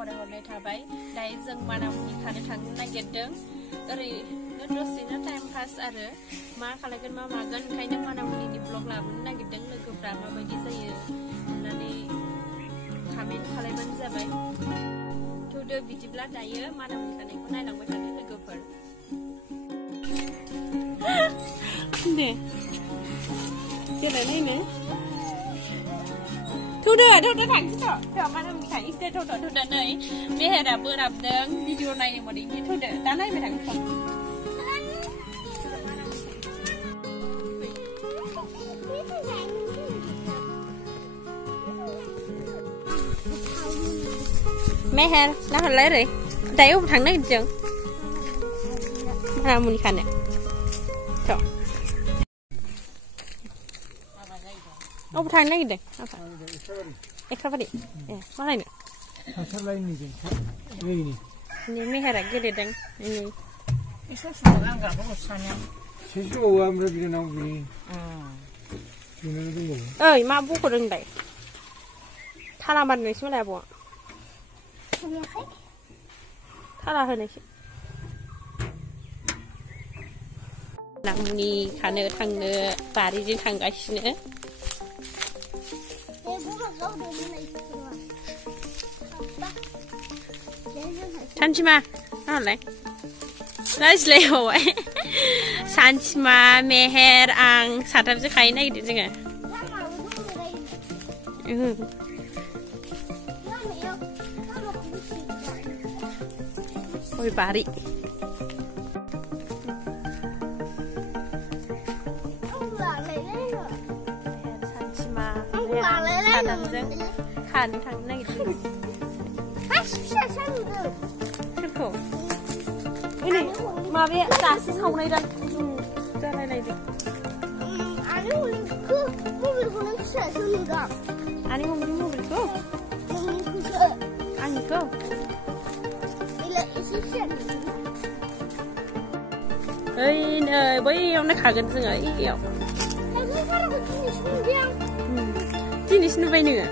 फरायहरनाय थाबाय दायो जों मानामुनि खानो थांनो नागिरदों ओरैनो दसेनो टाइम पास आरो मा खालायगोन मा मागोन ओंखायनो मानामुनिनि ब्लग लाबोनो नागिरदों लोगोफ्रा माबायदि जायो होननानै कमेन्ट खालायबानो जाबाय थौदो बिदिब्ला दायो मानामुनि खानायखौ नायलांबाय थादो लोगोफोर दे देलायनायनो थौदो थांसै मानामुनि खानोसै थौदो नै मेहेरा बोराबदों भिडिअ नायनो मोदैनि थौदो दा नायबाय थांसै Meher, nah halai re, dayo thang na gidjeng, mana muni khane, to, oh thang na gidjeng, apa, ekstra padi, mana ini? Asal lain ni jeng, ini. Ini Meher lagi deng, ini. Itu sudah enggak bosannya. Sesuatu amra bila nak beli. Bila nak beli. Mabu kurang deh. Thalaman ni semua apa? Thala hơn này chị. Malamuni khane thang Paris đi thang gái nữa. Sanchima, nào lại. Nice leo vậy. Sanchima, Meher, ang satam sẽ khai này đi chứ nghe. Ôi Paris. Sanchima, satam sẽ khăn thang này đi. Cool. Ini, ma be tasis hong này đây. Ra đây này đi. Ani mobil ko nang siya sunuga. Ani mobil ko? Ani ko? Ila isiya. Ơi ơi, bây ông nó khá gần rồi ấy kiểu. Ani para ko tinis niya. Tinis na ba niya?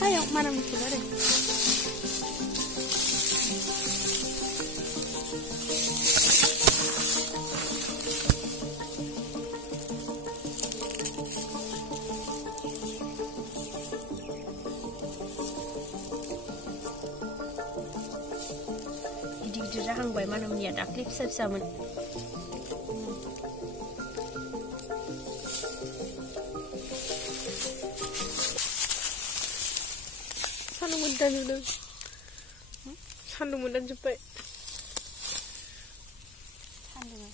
Ayo, mana mungkin ada? Di rahang bay mana mungkin ada klip sama. 산동 문단 좀 빼. 산동을.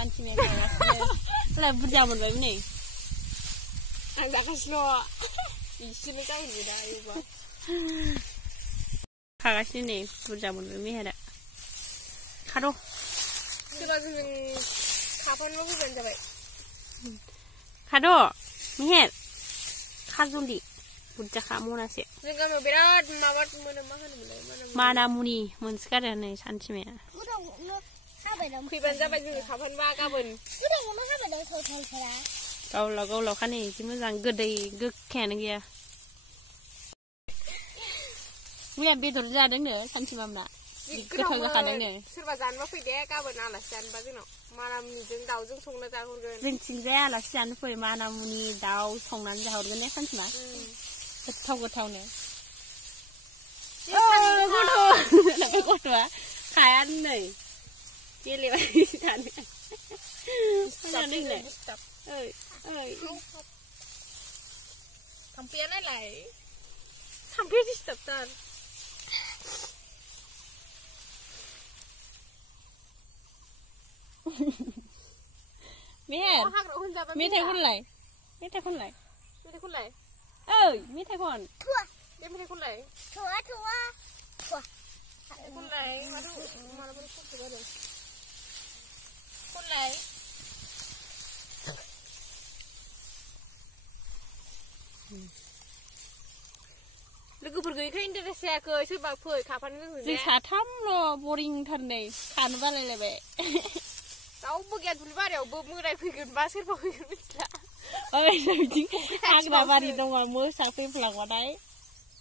Sanchima là budak mình vậy nè, anh đã có slow, 이씨를 까입니다 이거. 가가시네 부dak mình vậy hết ạ. 가로. 그러면 가방 먹으면 돼. 가로, 미해. 가줄리, बुरजा खा मनासे जों गामियाव बिराद माबा मोनो मा होनोमोनलाय मानामुनि मोनसोगारो नै सानथिमाया फैबानो जाबाय जोङो खाफानबा गाबोन गावलाव खानै जि मोजां गोदै गोखायानो गैया मैया बेदर जादोंनो सानथिमामना गोथाव जाखादोंनो सोरबा जानोबा फैदे गाबोन आलासि जानोबा जोंनाव मानामुनिजों दाउजों संना जाहरगोन जोंथिंजाय आलासि जानो फै मानामुनि दाउ संनानै जाहरगोन ने सानथिमा गोथावनो गथ'आ खायानो नै गेलेबाय थानो थाम्फैया नायलाय थाम्फैया दिस्टार्बथार मेहेर मेथाइ खनलाय ओइ मेथाइ खन बे मेथाइ खनलाय खनलाय मालाबा खनलाय लोगोफोर गैयैखाय इन्टारेस्ट जायाखै सोरबा फै खाफानो जों साथामल' बरिंथार नै खानो बालायलायबाय रावबो गैया दुब्लि बारियावबो मोदाय फैगोनबा सोरबा फैगोन मिथिला ओइ बिदि हाग्रा बारि दङ मोसा फैफ्लांबाथाय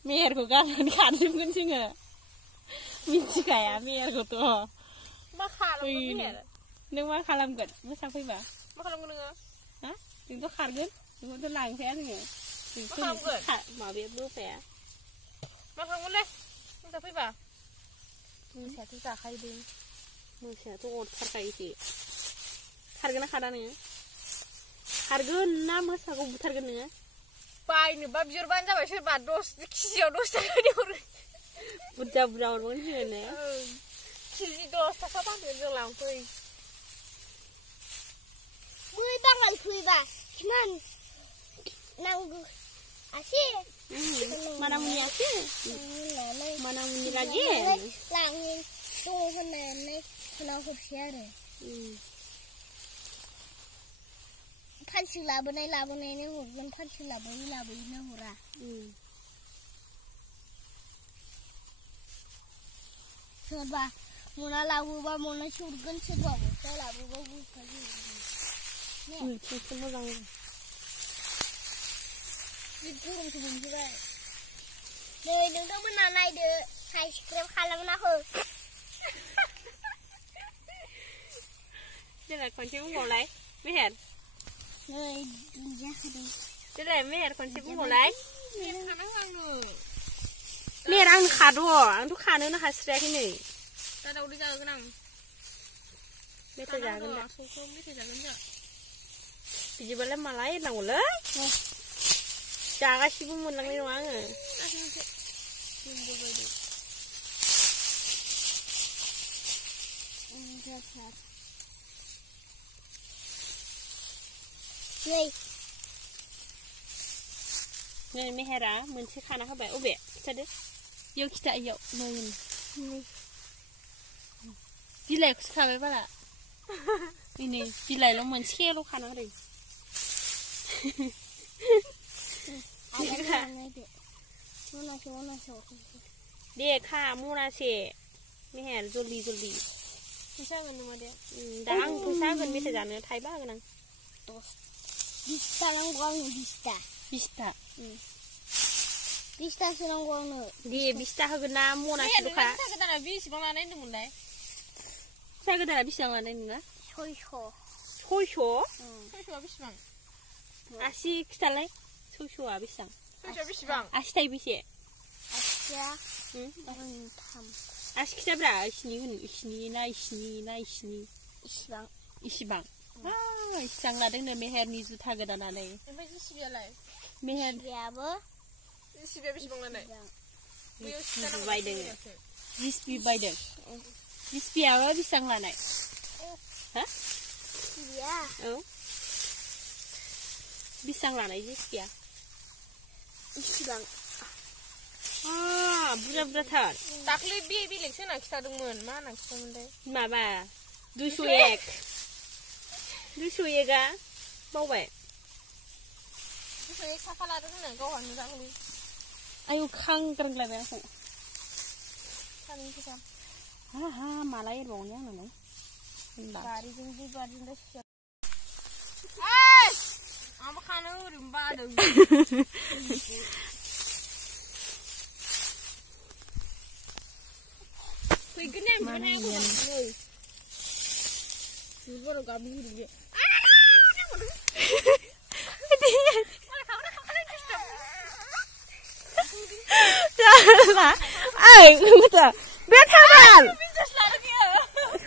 मेहेरखौ गारनानै खारजोबगोन जोङो मिथिखाया मेहेरखौथ' मा खालामगोन मेहेर नों मा खालामगोन मोसा फैबा मा खालामगोन नोङो हा जोंथ' खारगोन नोंखौथ' लांफाया जोङो माबाया बोफाया मा खालामगोनलै मोसा फैबा मोसायाथ' जाखायो मोसायाथ' अरथारखायोसो खारगोन ना खारा नोङो खारगोन ना मोसाखौ बुथारगोन नोङो बायनोबा बिहरबानो जाबाय सोरबा 10 केजियाव 10 थाखानि हरो बुरजा हरबावगोन होनो केजि 10 थाखा फानगोन जों लांफै बै बाङाल फैबा किमान नांगौ आसे मानामुनि आसे मानामुनि lagi langin tuh होननानै उनाव हरसै आरो फानसि लाबोनायनो हरगोन फानसि लाबोयैनो हरा सोरबा मना लाबोबा मनासो हरगोन सोरबा बस्ता लाबोबा बस्तासो हरगोन मोजां जि गरमसो मोनजोबबाय नै नोंथांमोना नायदो साबस्क्राइब खालामना हो देलाय खनसे बुंबावलाय मेहेर नै दुन्दिया खादों देलाय मेहेर खनसे बुंबावलाय मेहेर आं खाद' आंथ' खानोनो हास्रायाखै नै दा दाउदै जागोन आं मेथाइ जागोन दा संख्रि मेथाइ जागोन जों बिदिबालाय मालाय एरनांगौलै जागासिबो मोनलांनाय नङा आङो नै मेहेरा मोनसे खाना होबाय अबे खिथादो इयाव खिथा इयाव नै बिलाइखौसो खाबाय बाला नै बिलाइल' मोनसेल' खाना होदों दे खा मनासे मेहेर जल्दि फैसा होगोन नामा दे दा आं फैसा होगोन मेथाइ जानो थाइबा होगोन आं 20 नांगौ आंनो 20 नांगौ आंनो दे 20 होगोन ना मनासेल'खा फिसा गोदाना बेसेबां लानाय होनदोंमोनलाय फिसा गोदाना बेसेबां लानाय नोंना 600 बेसेबां आसि खिथालाय 600आ बेसेबां 600 बेसेबां आसि थाइबेसे आसिया आसि खिथाब्रा इसिनि ना इसिबां इसिबां लादोंनो मेहेरनि जुथा गोदानानै ओमफ्राय जिसिबियालाय मेहेरयाबो जिसिबिया बेसेबां लानाय बायदों जिसिबि बायदों जिसिबियाबो बेसेबां लानाय हा औ बेसेबां लानाय जिसिबिया इसिबां बुरजाथार दाख्लै बेलेगसो होना खिथादोंमोन मा होना खिथादोंमोनलाय माबा 201 बावबाय 201 थाखा लादों होनो गावहानो दाख्लै ayo khang kerenglah aku. Kami kita. Malah bongnya nana. Bari jengki bari dah. Apa kana rimba ada. Kau kena aku. Baru kami dia. Janganlah, betul. Betul.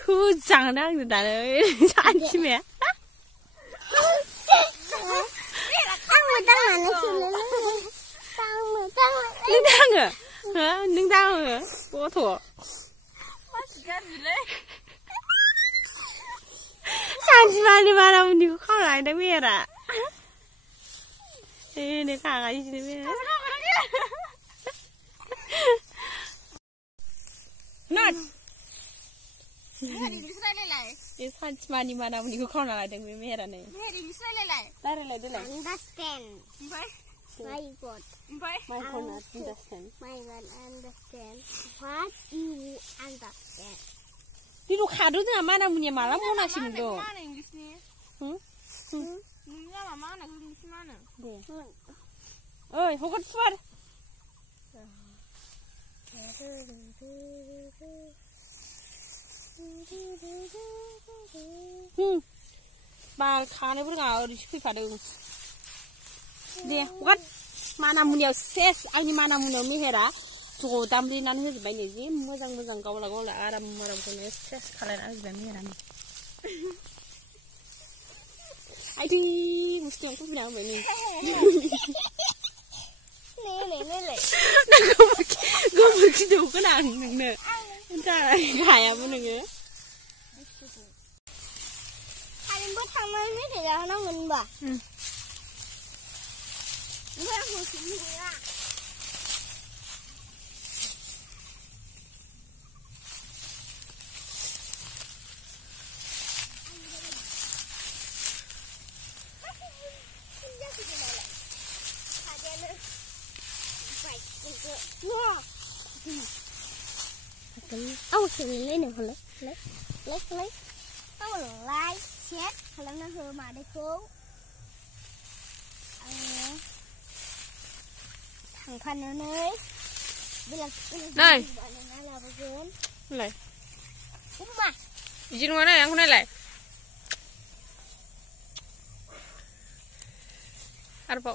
Aku jangan tu dah, jangan cuma. Neng tahu ke? Bodoh. Sangat mana ni kau lai dah merah. Ni kakak ini merah. Not. Ini sangat mana ni kau lai dah merah ni. Understand. My God. My God understand. My God understand. What you understand? Di lu kado tu mana punya malam mau nasi mudo. Mana English ni? Mana mana English mana? Oi, hukut suar. Bal khane pun kau rispi pada. Dia, hukut mana punya ses, ani mana punya mihera. Tuh, tamri nan hez bayi ni, muzang kau lah aram punya ses kalian hez bayi ni. Aduh, mesti aku punya bayi ni. Nele. Gue pergi jauh ke nang, cara kaya pun nengnya. Hari buat sama ni dia nak ngembah. Buat aku sini lah. Ông xử lý lên được lấy ông lại chết làm nó hư mà đây khô thằng Phan nữa nơi này Lại cũng mà izin mana yang kena lai arpa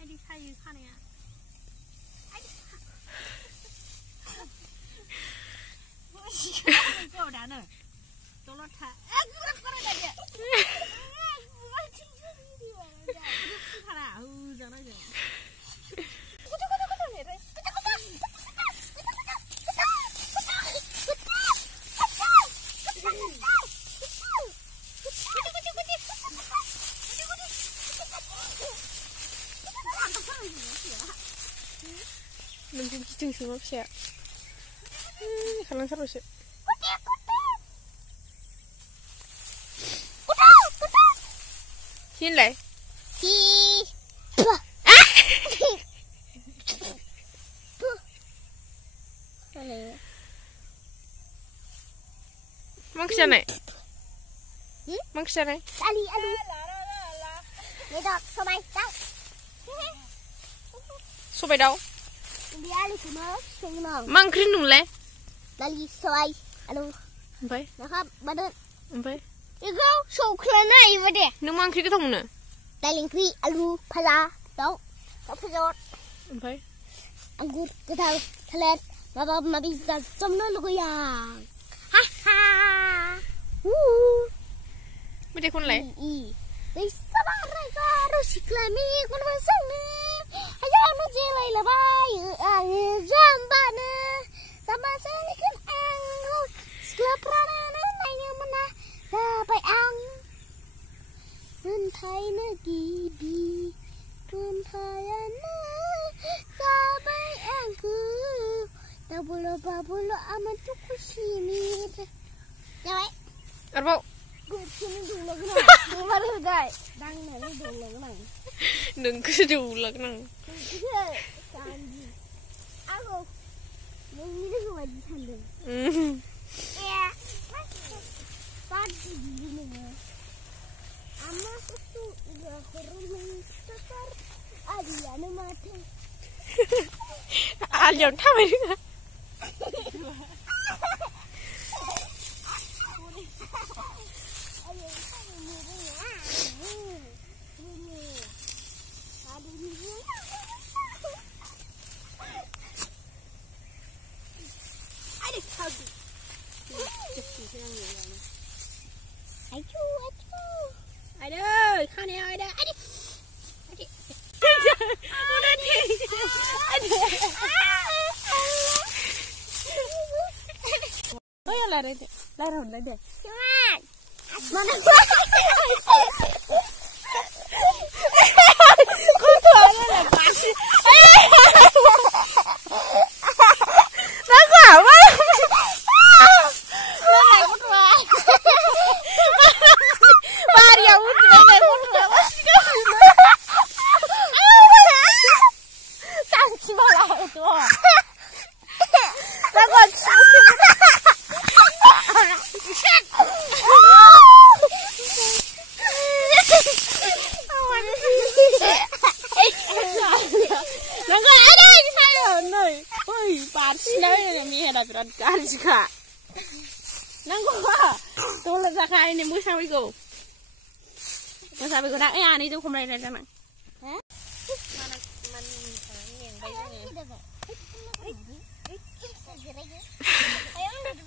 Adi kayu kan ya. Kau dah nak. Tolong tak. Kurang aja. Jangan aja. Mungkin kita semua siap. Kalian seru sih. Sini lai. Mang ke sana? Mang ke sana? Ali alu người đọc số bay đâu Số bay đâu? đi ali của nó xem nào Mang ke nung lai. ali số bay alu Bay. nó không bắt được Bay. igo số klan này vậy đấy Nung mang ke ketemu na? daling kri alu pala đâu có phải rồi Bay. anggur kita kalian bapa mami sudah semua lu ya ha ha Bade kon lai. Đây sao bạn này có đồ xịt là mi con vẫn sống nè hay là nó chơi lại là bay jam bạn nè sama saya ni kan anggur sekolah pernah nanya mana dah bay Babolo aman tuh kusimit. Jawai. Arbau. Gue sini dulu kenang. Baru guys. Dang nih dulu kenang. Đừng cứ đủ lực nè. Candy. Aku. Ini tuh lagi sandung. Ya. Pagi gini. Ama tuh udah kurang sekar. Adiana mati. Jangan thăm mày nữa. Ai đây, khăn này ai đây, ai đi. Ôi là đây, là hồn đây. Mana? Con thường là bác sĩ. Nó quả quá. Nó này con thường. Ba điều con thường này con thường. Sao chỉ bảo là hồi tuổi. Nó còn sống thì cari juga. Nangko tuh letak kain ini musa bigo nak ya nih tuh kembali dari mana? Mana yang baik ni?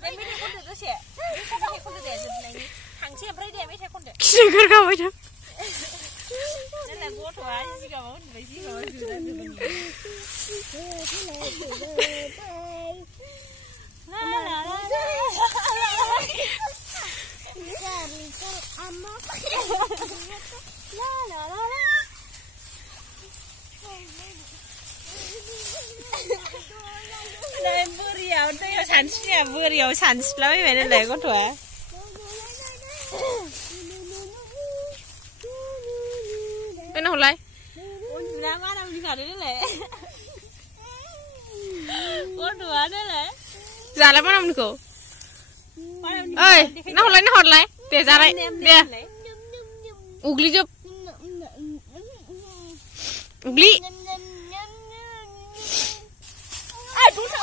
Tapi ni kau tu siapa? Ni kau tu dia sebenarnya. Hang siapa dia? Macam kau tu? Siapa kau macam?นั่นแหละกูถอยสิกับมันไปสิกับมันอยู่นั่นอยู่นั่นบุรีเอาได้เอาฉันเสียบุรีเอาฉันแล้วไม่เป็นไรกูถอยเป็นอะไรน้ำมันมีขาดได้เลยกูดูได้เลยจ่าแล้วมันมีกูเอ้ยน้ำอะไรน้ำหอดอะไรเดี๋ยวจ่าอะไรเดี๋ยวอุกลีจบอุกลีไอ้ดูเถอะ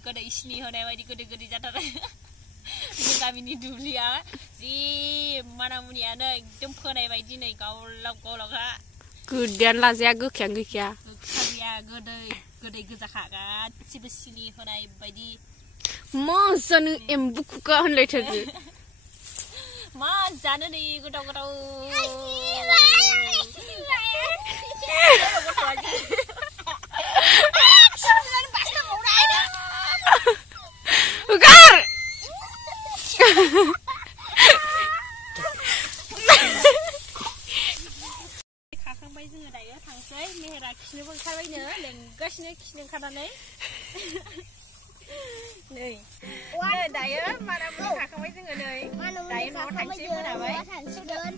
gede isni hone wadi gede jatuh kami ni dulu ya si mana muni ada jemput naik wadi naik kau lok ha kemudian lah saya gak ya gede gezakak kan si besini hone wadi masa nu embuk ka hone lagi masa nu ni gudau Bukan. Kakang bayi jangan daya tangsai, mehera kisne pun kalah ini, lenggasnya kisne kalah ni. Nih, daya mana pun kakang bayi jangan ni, daya mau tangsai pun apa? Sudah.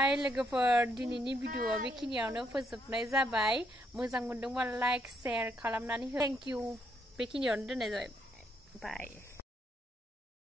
हाय लोगोफोर दिनैनि भिडिअआ बेखिनियावनो फोजोबनाय जाबाय मोजां मोनदोंबा like share खालामनानै हो thank you बेखिनियावनो दोननाय जाबाय बाय